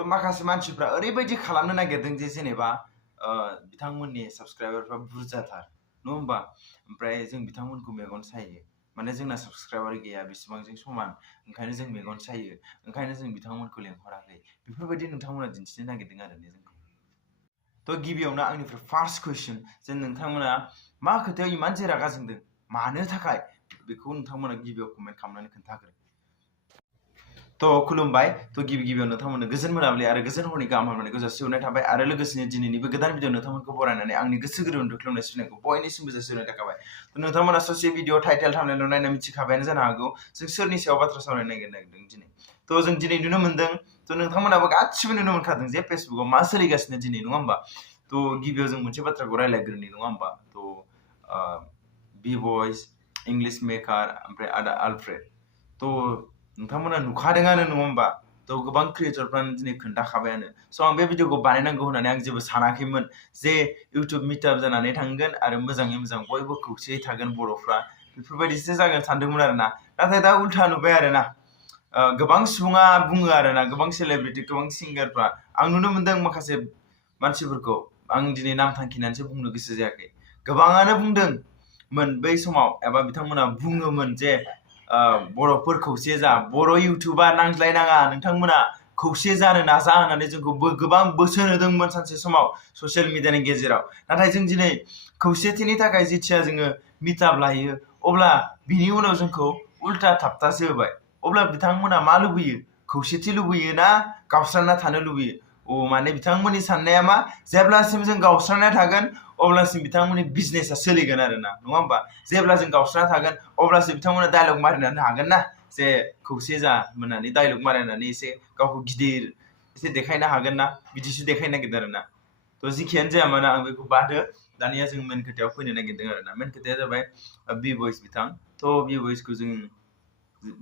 थ' माखासे मानसिफ्रा ओरैबायदि खालामनो नागिरदों जे जेनेबा बिथांमोननि साबस्क्राइबारफ्रा बुरजाथार नङा होमबा ओमफ्राय जों बिथांमोनखौ मेगन सायो माने जोंना साबस्क्राइबार गैया बेसेबांजों समान ओंखायनो जों मेगन सायो ओंखायनो जों बिथांमोनखौ लेंहराखै बेफोरबायदि नोंथांमोना दिन्थिनो नागिरदों आरो जोंखौ थ' गिबियावनो आंनिफ्राय फार्स्ट कुइसन जे नोंथांमोना मा खोथायाव इमान जे रागा जोंदों मानो थाखाय बेखौ नोंथांमोना गिबियाव कमेन्ट खालामनानै खोन्थाग्रो थ' खुलुमबाय थ' गिबियाव नोंथांमोननो गोजोन मोनाबिलि आरो गोजोन हरनि गाहाम हामलायनायखौ जासिहरनाय थाबाय आरो लोगोसेनो दिनैनिबो गोदान भिडिअ नोंथांमोनखौ बरायनानै आंनि गोसो गोरबोनिफ्राय खुलुमनाय सिबिनायखौ बयनिसिमबो जासिहरनाय थाखाबाय थ' नोंथांमोना ससे भिडिअ टाइटेल थांनायल' नायना मिथिखाबायानो जानो हागौ जों सोरनि सायाव बाथ्रा सावरायनो नागिरदों दिनै थ' जों दिनै नुनो मोन्दों थ' नोंथांमोनाबो गासिबो नुनो मोनखादों जे फेसबुकआव मा सोलिगासिनो दिनै नङा होमबा थ' गिबियाव जों मोनसे बाथ्राखौ रायलायग्रोनि नङा होमबा थ' बि बयस इंलिश मेकार ओमफ्राय आदा आलफ्रेड थ' नोंथांमोना नुखादोंआनो नङा होमबा थ' गोबां क्रिएटरफ्रानो दिनै खोन्थाखाबायानो स' आं बे भिडिअखौ बानायनांगौ होननानै आं जेबो सानाखैमोन जे इउटुब मिटआप जानानै थांगोन आरो मोजाङै मोजां बयबो खौसेयै थागोन बर'फ्रा बेफोरबायदिसो जागोन सानदोंमोन आरोना नाथाय दा उल्था नुबाय आरोना गोबां सुबुङा बुङो आरोना गोबां सेलिब्रिटि गोबां सिंगारफ्रा आं नुनो मोन्दों माखासे मानसिफोरखौ आं दिनै नाम थांखिनानैसो बुंनो गोसो जायाखै गोबाङानो बुंदोंमोन बै समाव एबा बिथांमोना बुङोमोन जे बर'फोर खौसे जा बर' इउटुबा नांज्लायनाङा नोंथांमोना खौसे जानो नाजा होननानै जोंखौ गोबां बोसोन होदोंमोन सानसे समाव ससियेल मिडियानि गेजेराव नाथाय जों दिनै खौसेथिनि थाखाय जेथिया जोङो मिटआप लायो अब्ला बिनि उनाव जोंखौ उल्टा थाबथासो होबाय अब्ला बिथांमोना मा लुबैयो खौसेथि लुबैयो ना गावस्राना थानो लुबैयो माने बिथांमोननि साननाया मा जेब्लासिम जों गावस्राना थागोन अब्लासिम बिथांमोननि बिजनेसा सोलिगोन आरोना नङा होमबा जेब्ला जों गावस्राना थागोन अब्लासो बिथांमोना डायलग मारिनो हागोन ना जे खौसे जा होननानै डायलग मारिनानै एसे गावखौ गिदिर एसे देखायनो हागोन ना बिदिसो देखायनो नागिरदों आरोना थ' जिखियानो जाया मानो आं बेखौ बादो दानिया जों मेन खोथायाव फैनो नागिरदों आरोना मेन खोथाया जाबाय बि बयस बिथां थ' बि बयसखौ जों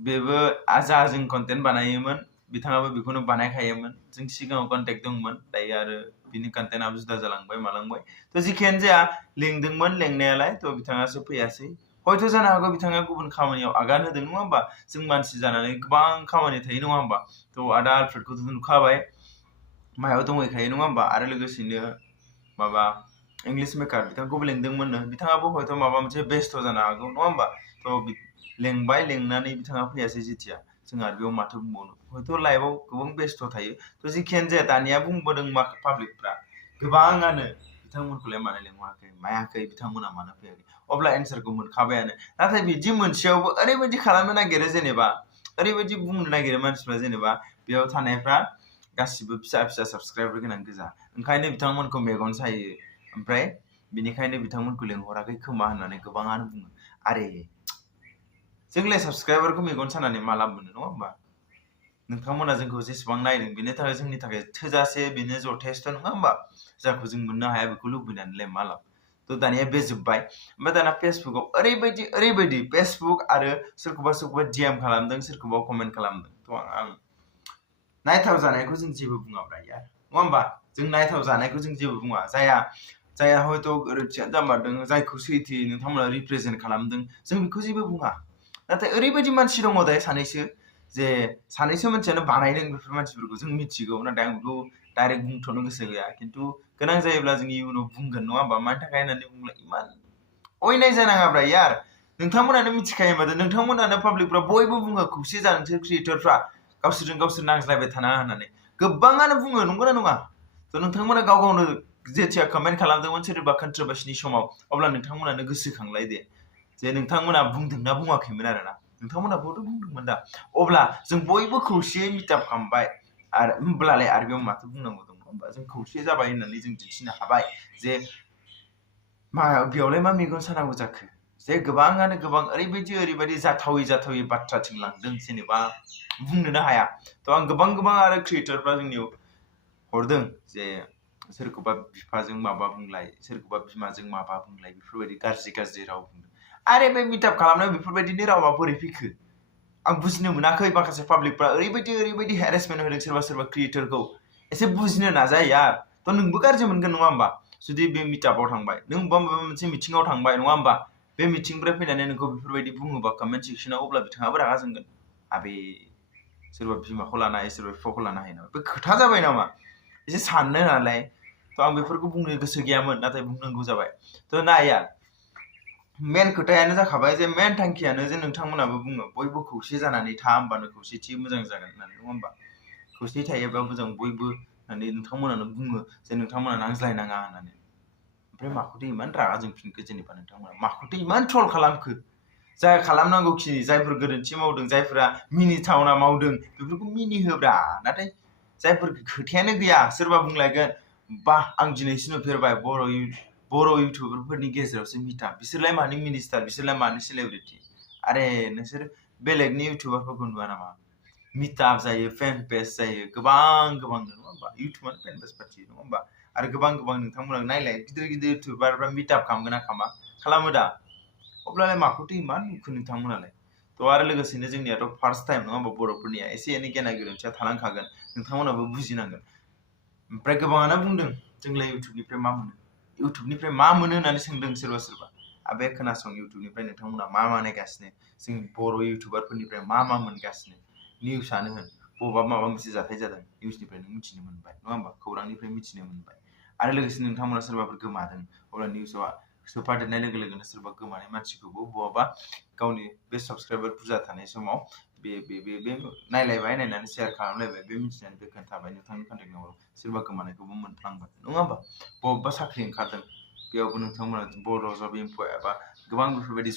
बेबो जा जों कन्टेन्ट बानायोमोन बिथाङाबो बेखौनो बानायखायोमोन जों सिगाङाव कन्टेक्ट दंमोन दायो आरो बिनि कन्टेन्टआबो जुदा जालांबाय मालांबाय थ' जिखियानो जाया लेंदोंमोन लेंनायालाय थ' बिथाङासो फैयासै हयथ' जानो हागौ बिथाङा गुबुन खामानियाव आगान होदों नङा होमबा जों मानसि जानानै गोबां खामानि थायो नङा होमबा थ' आदा आलफ्रेडखौथ' नुखाबाय मायाव दंहैखायो नङा होमबा आरो लोगोसेनो माबा इंलिश मेकार बिथांखौबो लेंदोंमोननो बिथाङाबो हयथ' माबा मोनसे बेस्थ' जानो हागौ नङा होमबा थ' लेंबाय लेंनानै बिथाङा फैयासै जेथिया जों आरो बेयाव माथो बुंबावनो हयथ' लाइफआव गोबां बेस्थ' थायो थ' जिखियानो जाया दानिया बुंबोदों पाब्लिकफ्रा गोबाङानो बिथांमोनखौलाय मानो लेंहराखै मायाखै बिथांमोना मानो फैयाखै अब्ला एन्सारखौ मोनखाबायानो नाथाय बिदि मोनसेयावबो ओरैबायदि खालामनो नागिरो जेनेबा ओरैबायदि बुंनो नागिरो मानसिफ्रा जेनेबा बेयाव थानायफ्रा गासिबो फिसा फिसा साबस्क्राइबार गोनां गोजा ओंखायनो बिथांमोनखौ मेगन सायो ओमफ्राय बिनिखायनो बिथांमोनखौ लेंहराखै खोमा होननानै गोबाङानो बुङो आरे जोंलाय साबस्क्राइबारखौ मेगन सानानै मा लाब मोनो नङा होमबा नोंथांमोना जोंखौ जेसेबां नायदों बेनि थाखाय जोंनि थाखाय थोजासे बेनो जथेस्थ' नङा होमबा जायखौ जों मोननो हाया बेखौ लुबैनानैलाय मा लाब थ' दानिया बे जोब्बाय ओमफ्राय दाना फेसबुकआव ओरैबायदि फेसबुक आरो सोरखौबा डिएम खालामदों सोरखौबा कमेन्ट खालामदों थ' आं नायथाव जानायखौ जों जेबो बुङाब्रा यार नङा होमबा जों नायथाव जानायखौ जों जेबो बुङा जाया हयथ' गोरोन्थियानो जामारदों जायखौ सैथोयै नोंथांमोना रिप्रेजेन्ट खालामदों जों बेखौ जेबो बुङा नाथाय ओरैबायदि मानसि दङ दायो सानैसो मानसियानो बानायदों बेफोर मानसिफोरखौ जों मिथिगौ नाथाय आं बेखौ डाइरेक्ट बुंथ'नो गोसो गैया खिन्थु गोनां जायोब्ला जों इयुनाव बुंगोन नङा होमबा मानि थाखाय होननानै बुंब्ला इमान अयनाय जानाङाब्रा यार नोंथांमोनानो मिथिखायो माथो नोंथांमोनानो पाब्लिकफ्रा बयबो बुङो खौसे जा नोंसोर क्रिएटरफ्रा गावसोरजों गावसोर नांज्लायबाय थानाङा होननानै गोबाङानो बुङो नंगौना नङा थ' नोंथांमोना गाव गावनो जेथिया कमेन्ट खालामदोंमोन सोरबा कन्ट्रोभार्सिनि समाव अब्ला नोंथांमोनानो गोसोखांलाय दे जे नोंथांमोना बुंदोंना बुङाखैमोन आरोना नोंथांमोनाबोथ' बुंदोंमोन दा अब्ला जों बयबो खौसेयै मिटआप खालामबाय आरो होमब्लालाय आरो बेयाव माथो बुंनांगौ दं होमबा जों खौसे जाबाय होननानै जों दिन्थिनो हाबाय जे बेयावलाय मा मेगन सानांगौ जाखो जे गोबाङानो गोबां ओरैबायदि जाथावै बाथ्राथिं लांदों जेनेबा बुंनोनो हाया थ' आं गोबां आरो क्रिएटरफ्रा जोंनियाव हरदों जे सोरखौबा बिफाजों माबा बुंलाय सोरखौबा बिमाजों माबा बुंलाय बेफोरबायदि गाज्रि राव बुंदों आरे बे मिटआप खालामनायाव बेफोरबायदिनि रावा बोरै फैखो आं बुजिनो मोनाखै माखासे पाब्लिकफ्रा ओरैबायदि हेरेसमेन्ट होदों सोरबा क्रिएटरखौ एसे बुजिनो नाजा यार थ' नोंबो गाज्रि मोनगोन नङा होमबा जुदि बे मिटआपआव थांबाय नों माबा मोनसे मिटिङाव थांबाय नङा होमबा बे मिटिंनिफ्राय फैनानै नोंखौ बेफोरबायदि बुङोबा कमेन्ट सेक्सनाव अब्ला बिथाङाबो रागा जोंगोन आबे सोरबा बिमाखौ लानो हायो सोरबा बिफाखौ लानो हायो नामा बे खोथा जाबाय नामा एसे साननो नालाय थ' आं बेफोरखौ बुंनो गोसो गैयामोन नाथाय बुंनांगौ जाबाय थ' नाया मेन खोथायानो जाखाबाय जे मेन थांखियानो जे नोंथांमोनाबो बुङो बयबो खौसे जानानै था होमबानो खौसेथि मोजां जागोन होननानै नङा होमबा खौसे थायोबा मोजां बयबो होननानै नोंथांमोनानो बुङो जे नोंथांमोना नांज्लायनाङा होननानै ओमफ्राय माखौथो इमान रागा जोंफिनखो जेनेबा नोंथांमोना माखौथो इमान ट्रल खालामखो जाय खालामनांगौखिनि जायफोर गोरोन्थि मावदों जायफोरा मिनिथावना मावदों बेफोरखौ मिनिहोब्रा नाथाय जायफोर खोथायानो गैया सोरबा बुंलायगोन बा आं दिनैसो नुफेरबाय बर' इउटुबारफोरनि गेजेरावसो मिटा बिसोरलाय मानि मिनिस्टार बिसोरलाय मानि सेलिब्रिटि आरे नोंसोर बेलेगनि इउटुबारफोरखौ नुवा नामा मिटाप जायो फेन पेज जायो गोबां नङा होमबा इउटुबानो फेन पेज पार्टी नङा होमबा आरो गोबां नोंथांमोना नायलाय गिदिर इउटुबारफ्रा मिटाप खालामगोन ना खालामो दा अब्लालाय माखौथो इमान नुखो नोंथांमोनालाय थ' आरो लोगोसेनो जोंनियाथ' फार्स्ट टाइम नङा होमबा बर'फोरनिया एसे एनै गेना गोरोन्थिया थालांखागोन नोंथांमोनाबो बुजिनांगोन ओमफ्राय गोबाङानो बुंदों जोंलाय इउटुबनिफ्राय मा मोनो होननानै सोंदों सोरबा आबे खोनासं इउटुबनिफ्राय नोंथांमोना मा नायगासिनो जों बर' इउटुबारफोरनिफ्राय मा मोनगासिनो निउसआनो होन बबेबा माबा मोनसे जाथाय जादों निउसनिफ्राय नों मिथिनो मोनबाय नङा होमबा खौरांनिफ्राय मिथिनो मोनबाय आरो लोगोसे नोंथांमोना सोरबाफोर गोमादों अब्ला निउसआव सोफादेरनाय लोगो लोगोनो सोरबा गोमानाय मानसिखौबो बहाबा गावनि बे साबसक्राइबार बुरजा थानाय समाव बे नायलायबाय नायनानै शेयार खालामलायबाय बे मिथिनानै बे खोन्थाबाय नोंथांनि कन्टेक्ट नाम्बाराव सोरबा गोमानायखौबो मोनफ्लांबाय नङा होमबा बबेबा साख्रि ओंखारदों बेयावबो नोंथांमोना बर' जब इमप्लय एबा गोबां बेफोरबायदि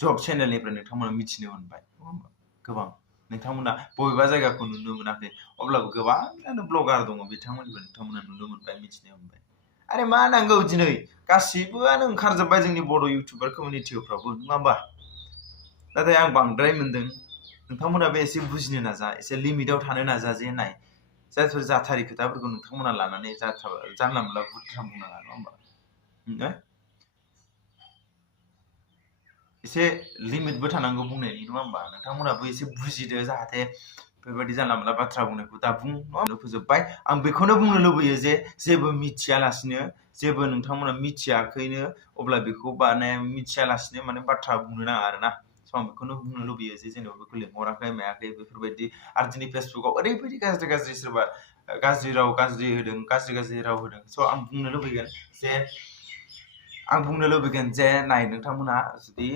जब चेनेलनिफ्राय नोंथांमोना मिथिनो मोनबाय नङा होमबा गोबां नोंथांमोना बबेबा जायगाखौ नुनो मोनाखै अब्लाबो गोबाङानो ब्लगार दङ बिथांमोननिफ्राय नोंथांमोना नुनो मोनबाय मिथिनो मोनबाय आरे मा नांगौ दिनै गासिबोआनो ओंखारजोब्बाय जोंनि बर' इउटुबार कमिउनिटिफ्रावबो नङा होमबा नाथाय आं बांद्राय मोनदों नोंथांमोनाबो एसे बुजिनो नाजा एसे लिमिटाव थानो नाजा जे नाय जायफोर जाथारि खोथाफोरखौ नोंथांमोना लानानै जानला मोनला बुंनाङा नङा होमबा एसे लिमिटबो थानांगौ बुंनायनि नङा होमबा नोंथांमोनाबो एसे बुजिदो जाहाथे बेबायदि जानला मोनला बाथ्रा बुंनायखौ दा बुं फोजोबबाय आं बेखौनो बुंनो लुबैयो जे जेबो मिथियालासिनो जेबो नोंथांमोना मिथियाखैनो अब्ला बेखौ मिथियालासिनो माने बाथ्रा बुंनो नाङा आरोना स' आं बेखौनो बुंनो लुबैयो जे जेनेबा बेखौ लेंहराखै मायाखै बेफोरबायदि आरो दिनै फेसबुकाव ओरैबायदि गाज्रि सोरबा गाज्रि राव होदों स' आं बुंनो लुबैगोन जे नाय नोंथांमोना जुदि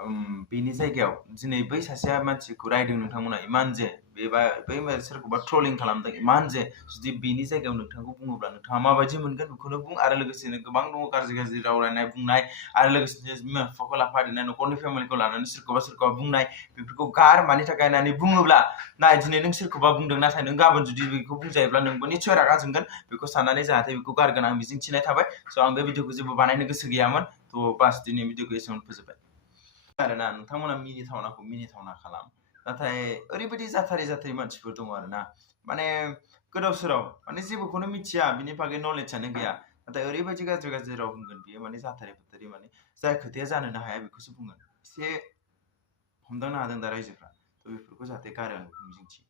बेनि जायगायाव दिनै बै सासे मानसिखौ रायदों नोंथांमोना इमान जे बै सोरखौबा ट्रलिं खालामदों इमान जे जुदि बेनि जायगायाव नोंथांखौ बुङोब्ला नोंथाङा माबायदि मोनगोन बेखौनो बुं आरो लोगोसेनो गोबां दङ गाज्रि राव रायनाय बुंनाय आरो लोगोसेनो बिमा बिफाखौ लाफादेरनाय न'खरनि फेमिलिखौ लानानै सोरखौबा बुंनाय बेफोरखौ गार मानि थाखाय होननानै बुङोब्ला नाय दिनै नों सोरखौबा बुंदों नाथाय नों गाबोन जुदि बेखौ बुंजायोब्ला नोंबो निस्सय रागा जोंगोन बेखौ साननानै जाहाथे बेखौ गारगोन आं मिजिं थिनाय थाबाय स' आं बे भिडिअखौ जेबो बानायनो गोसो गैयामोन थ' बास दिनै भिडिअखौ एसेयावनो फोजोबबाय आरोना नोंथांमोना मिनिथावना खालाम नाथाय ओरैबायदि जाथारि मानसिफोर दङ आरोना माने गोदाव सोराव माने जेबोखौनो मिथिया बिनि बागै नलेजआनो गैया नाथाय ओरैबायदि गाज्रि राव बुंगोन बियो माने जाथारि माने जाय खोथाया जानोनो हाया बेखौसो बुंगोन एसे हमदांनो हादों दा रायजोफ्रा थ' बेफोरखौ जाहाथे गारो आं मिजिंथियो